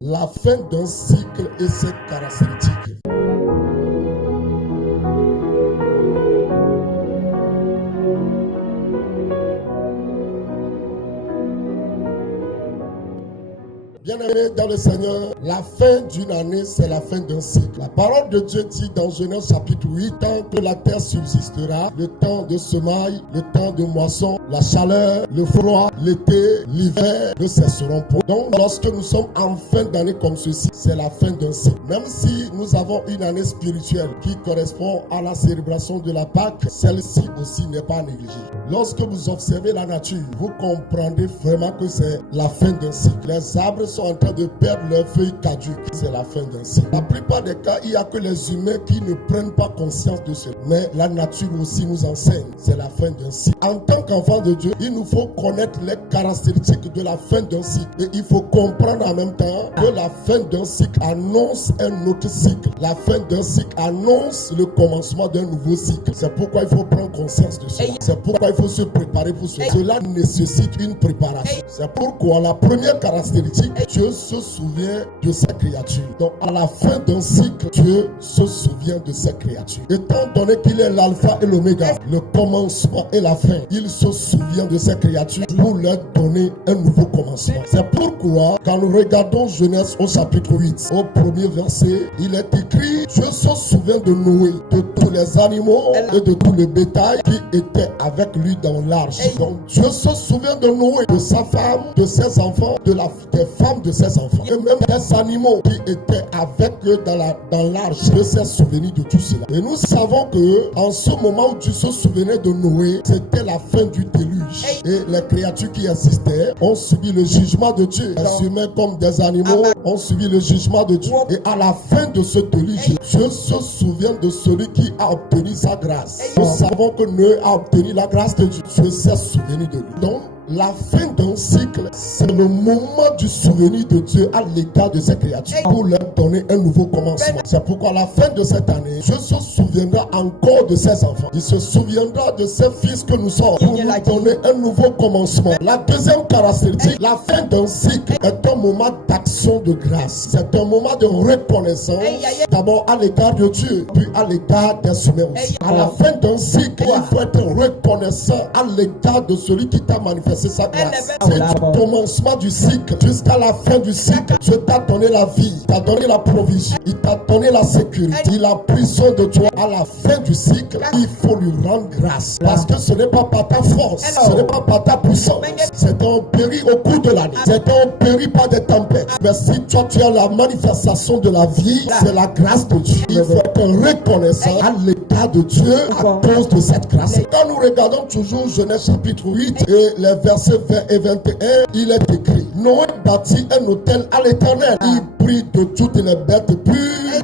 La fin d'un cycle et ses caractéristiques. Bien-aimés dans le Seigneur, la fin d'une année, c'est la fin d'un cycle. La parole de Dieu dit dans Genèse chapitre 8, tant que la terre subsistera, le temps de semaille, le temps de moisson, la chaleur, le froid, l'été, l'hiver ne cesseront pas. Donc, lorsque nous sommes en fin d'année comme ceci, c'est la fin d'un cycle. Même si nous avons une année spirituelle qui correspond à la célébration de la Pâque, celle-ci aussi n'est pas négligée. Lorsque vous observez la nature, vous comprendrez vraiment que c'est la fin d'un cycle. Les arbres sont en train de perdre leurs feuilles caduques. C'est la fin d'un cycle. La plupart des cas, il n'y a que les humains qui ne prennent pas conscience de cela. Mais la nature aussi nous enseigne. C'est la fin d'un cycle. En tant qu'enfant de Dieu, il nous faut connaître les caractéristiques de la fin d'un cycle. Et il faut comprendre en même temps que la fin d'un cycle annonce un autre cycle. La fin d'un cycle annonce le commencement d'un nouveau cycle. C'est pourquoi il faut prendre conscience de cela. C'est pourquoi il faut se préparer pour cela. Cela nécessite une préparation. C'est pourquoi la première caractéristique, Dieu se souvient de ses créatures. Donc à la fin d'un cycle, Dieu se souvient de ses créatures. Étant donné qu'il est l'alpha et l'oméga, le commencement et la fin, il se souvient de ses créatures pour leur donner un nouveau commencement. C'est pourquoi quand nous regardons Genèse au chapitre 8, au premier verset, il est écrit: Dieu se souvient de Noé, de tous les animaux et de tout le bétail qui était avec lui dans l'arche. Donc Dieu se souvient de Noé, de sa femme, de ses enfants, des femmes de ses enfants et même des animaux qui étaient avec eux dans l'arche. Dieu s'est souvenu de tout cela. Et nous savons que en ce moment où Dieu se souvenait de Noé, c'était la fin du déluge. Et les créatures qui existaient ont subi le jugement de Dieu. Les humains comme des animaux ont subi le jugement de Dieu. Et à la fin de ce déluge, Dieu se souvient de celui qui a obtenu sa grâce. Nous savons que Noé a obtenu la grâce de Dieu. Dieu s'est souvenu de lui. Donc, la fin d'un cycle, c'est le moment du souvenir de Dieu à l'égard de ses créatures pour leur donner un nouveau commencement. C'est pourquoi à la fin de cette année, Dieu se souviendra encore de ses enfants. Il se souviendra de ses fils que nous sommes pour nous donner un nouveau commencement. La deuxième caractéristique, la fin d'un cycle est un moment d'action de grâce. C'est un moment de reconnaissance, d'abord à l'égard de Dieu, puis à l'égard des humains aussi. À la fin d'un cycle, il faut être reconnaissant à l'égard de celui qui t'a manifesté sa grâce. C'est du commencement du cycle jusqu'à la fin du cycle. Dieu t'a donné la vie, t'a donné la provision, il t'a donné la sécurité, il a pris soin de toi. À la fin du cycle, il faut lui rendre grâce parce que ce n'est pas par ta force, ce n'est pas par ta puissance. C'est un péri au cours de l'année, c'est un péri par des tempêtes. Mais si toi tu as la manifestation de la vie, c'est la grâce de Dieu. Il faut être reconnaissant à l'état de Dieu à cause de cette grâce. Quand nous regardons toujours Genèse chapitre 8 et les versets 20 et 21, il est écrit: Noé bâtit un autel à l'Éternel. Il prit de toutes les bêtes pures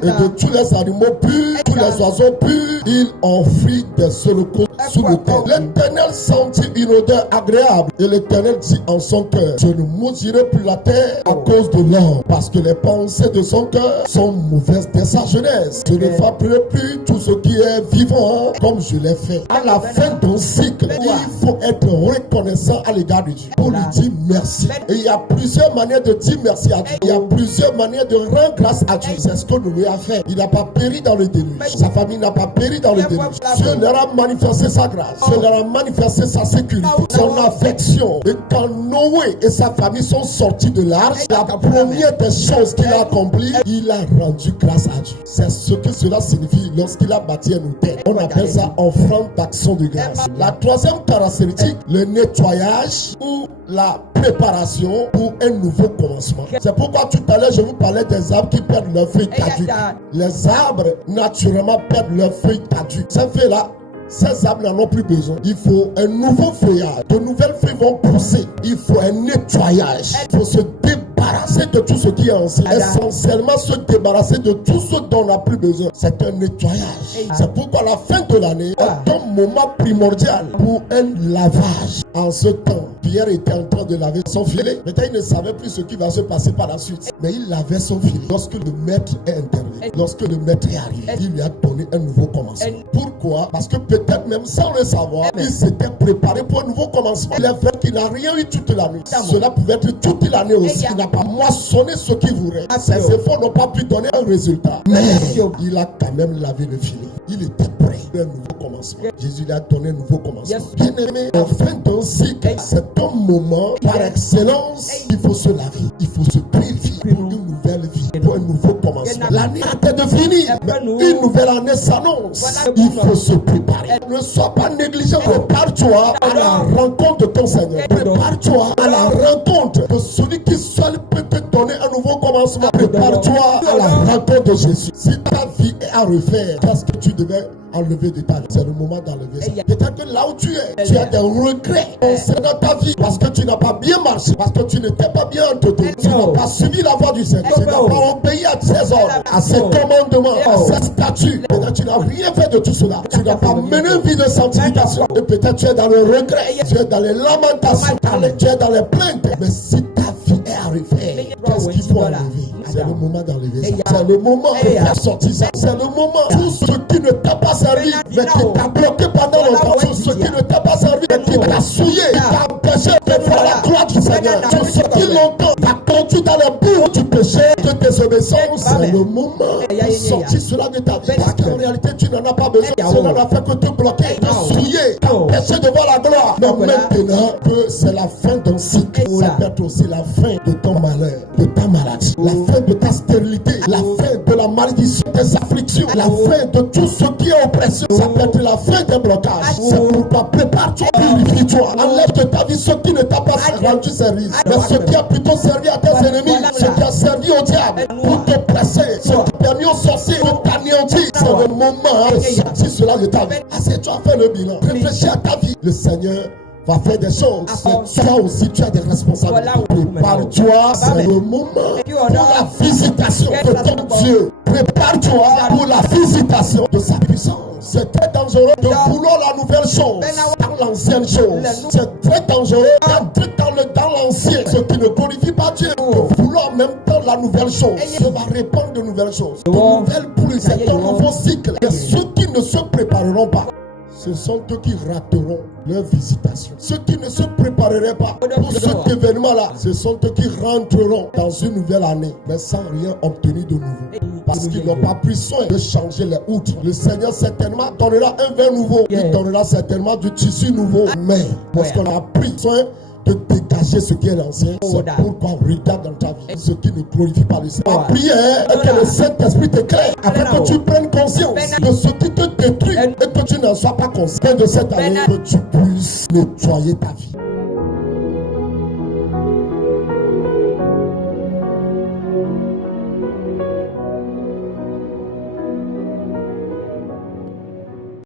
et de tous les animaux purs, tous les oiseaux purs. Il offrit des holocaustes sous l'autel. L'Éternel sentit une odeur agréable et l'Éternel dit en son cœur: Je ne maudirai plus la terre à cause de l'homme, parce que les pensées de son cœur sont mauvaises dès sa jeunesse. Je ne frapperai plus tout ce qui est vivant comme je l'ai fait. À la fin d'un cycle, il faut être reconnaissant à l'égard de Dieu pour lui dire merci. Et il y a plusieurs manières de dire merci à Dieu. Il y a plusieurs manières de rendre grâce à Dieu. C'est ce que Noé a fait. Il n'a pas péri dans le déluge. Sa famille n'a pas péri dans le déluge. Dieu leur a manifesté sa grâce. Dieu leur a manifesté sa sécurité, son affection. Et quand Noé et sa famille sont sortis de l'arche, la première des choses qu'il a accompli, il a rendu grâce à Dieu. C'est ce que cela signifie lorsqu'il a bâti un autel. On appelle ça offrande d'action de grâce. La troisième caractéristique, le nettoyage ou la préparation pour un nouveau commencement. C'est pourquoi tout à l'heure je vous parlais des arbres qui perdent leurs feuilles caduques. Les arbres naturellement perdent leurs feuilles caduques. Ces feuilles-là, ces arbres n'en ont plus besoin. Il faut un nouveau feuillage. De nouvelles feuilles vont pousser. Il faut un nettoyage. Il faut se débarrasser de tout ce qui est ancien. Essentiellement se débarrasser de tout ce dont on n'a plus besoin. C'est un nettoyage. C'est pourquoi la fin de l'année est un moment primordial pour un lavage. En ce temps, Pierre était en train de laver son filet. Peut-être il ne savait plus ce qui va se passer par la suite. Mais il lavait son filet. Lorsque le maître est intervenu, lorsque le maître est arrivé, il lui a donné un nouveau commencement. Pourquoi? Parce que peut-être même sans le savoir, il s'était préparé pour un nouveau commencement. Il est vrai qu'il n'a rien eu toute l'année. Cela pouvait être toute l'année aussi. Il n'a pas moissonné ce qui voulait. Ses efforts n'ont pas pu donner un résultat. Mais il a quand même lavé le filet. Il était prêt pour un nouveau commencement. Jésus lui a donné un nouveau commencement. Bien aimé, en fin d'un cycle, c'est un moment par excellence. Il faut se laver. Il faut se purifier pour une nouvelle vie, pour un nouveau commencement. L'année a été de finir, mais une nouvelle année s'annonce. Il faut se préparer. Ne sois pas négligent. Prépare-toi à la rencontre de ton Seigneur. Prépare-toi à la rencontre de celui qui seul peut te donner un nouveau commencement. Prépare-toi à la rencontre de Jésus. Si ta vie est à refaire, qu'est-ce que tu devais enlever de ta vie? C'est le moment d'enlever ça. Peut-être que là où tu es, tu as des regrets concernant ta vie parce que tu n'as pas bien marché, parce que tu n'étais pas bien entêté, tu n'as pas suivi la voie du Seigneur, tu n'as pas obéi à ses ordres, à ses commandements, à ses statuts. Peut-être tu n'as rien fait de tout cela. Tu n'as pas mené une vie de sanctification. Et peut-être tu es dans le regret, tu es dans les lamentations, tu es dans les plaintes. Mais si ta vie est à refaire, qu'est-ce qu'il faut enlever? C'est le moment d'enlever ça. C'est le moment de faire sortir ça. C'est le moment. Tout ce qui ne t'a pas servi, mais qui t'a bloqué pendant longtemps. Tout ce qui ne t'a pas servi, mais qui t'a souillé, qui t'a empêché de voir la gloire du Seigneur. Tout ce qui longtemps t'a conduit dans les bourgs du péché, de désobéissance. C'est le moment de sortir cela de ta vie. Parce qu'en réalité, tu n'en as pas besoin. Cela n'a fait que te bloquer, te souiller, t'empêcher de voir la gloire. Mais maintenant que c'est la fin d'un cycle, ça peut être aussi la fin de ton malheur, de ta maladie, la fin de ta stérilité, la fin de la malédiction, des afflictions, la fin de tout ce qui est oppression. Ça peut être la fin des blocages. C'est pourquoi prépare-toi, purifie-toi, enlève de ta vie ce qui ne t'a pas rendu service, mais ce qui a plutôt servi à tes ennemis, ce qui a servi au diable pour te presser, ce qui a permis aux sorciers de t'anéantir. C'est le moment de sortir cela de ta vie. Assieds-toi, fais le bilan, réfléchis à ta vie. Le Seigneur va faire des choses. Toi aussi, tu as des responsabilités. Prépare-toi, c'est le moment pour la visitation de ton Dieu. Prépare-toi pour la visitation de sa puissance. C'est très dangereux de vouloir la nouvelle chose dans l'ancienne chose. C'est très dangereux d'entrer dans l'ancien, ce qui ne glorifie pas Dieu. De vouloir en même temps la nouvelle chose. Dieu va répandre de nouvelles choses. De nouvelles pluies, c'est un nouveau cycle. Et ceux qui ne se prépareront pas, ce sont eux qui rateront leur visitation. Ceux qui ne se prépareraient pas pour cet événement-là, ce sont eux qui rentreront dans une nouvelle année, mais sans rien obtenir de nouveau. Parce qu'ils n'ont pas pris soin de changer les outres. Le Seigneur certainement donnera un vin nouveau. Il donnera certainement du tissu nouveau. Mais parce qu'on a pris soin de dégager ce qui est l'ancien, c'est pourquoi on regarde dans ta vie ce qui ne glorifie pas le Seigneur. Prière et que le Saint-Esprit t'éclaire afin que tu prennes conscience de ce qui te détruit et que tu n'en sois pas conscient de cette année, que tu puisses nettoyer ta vie.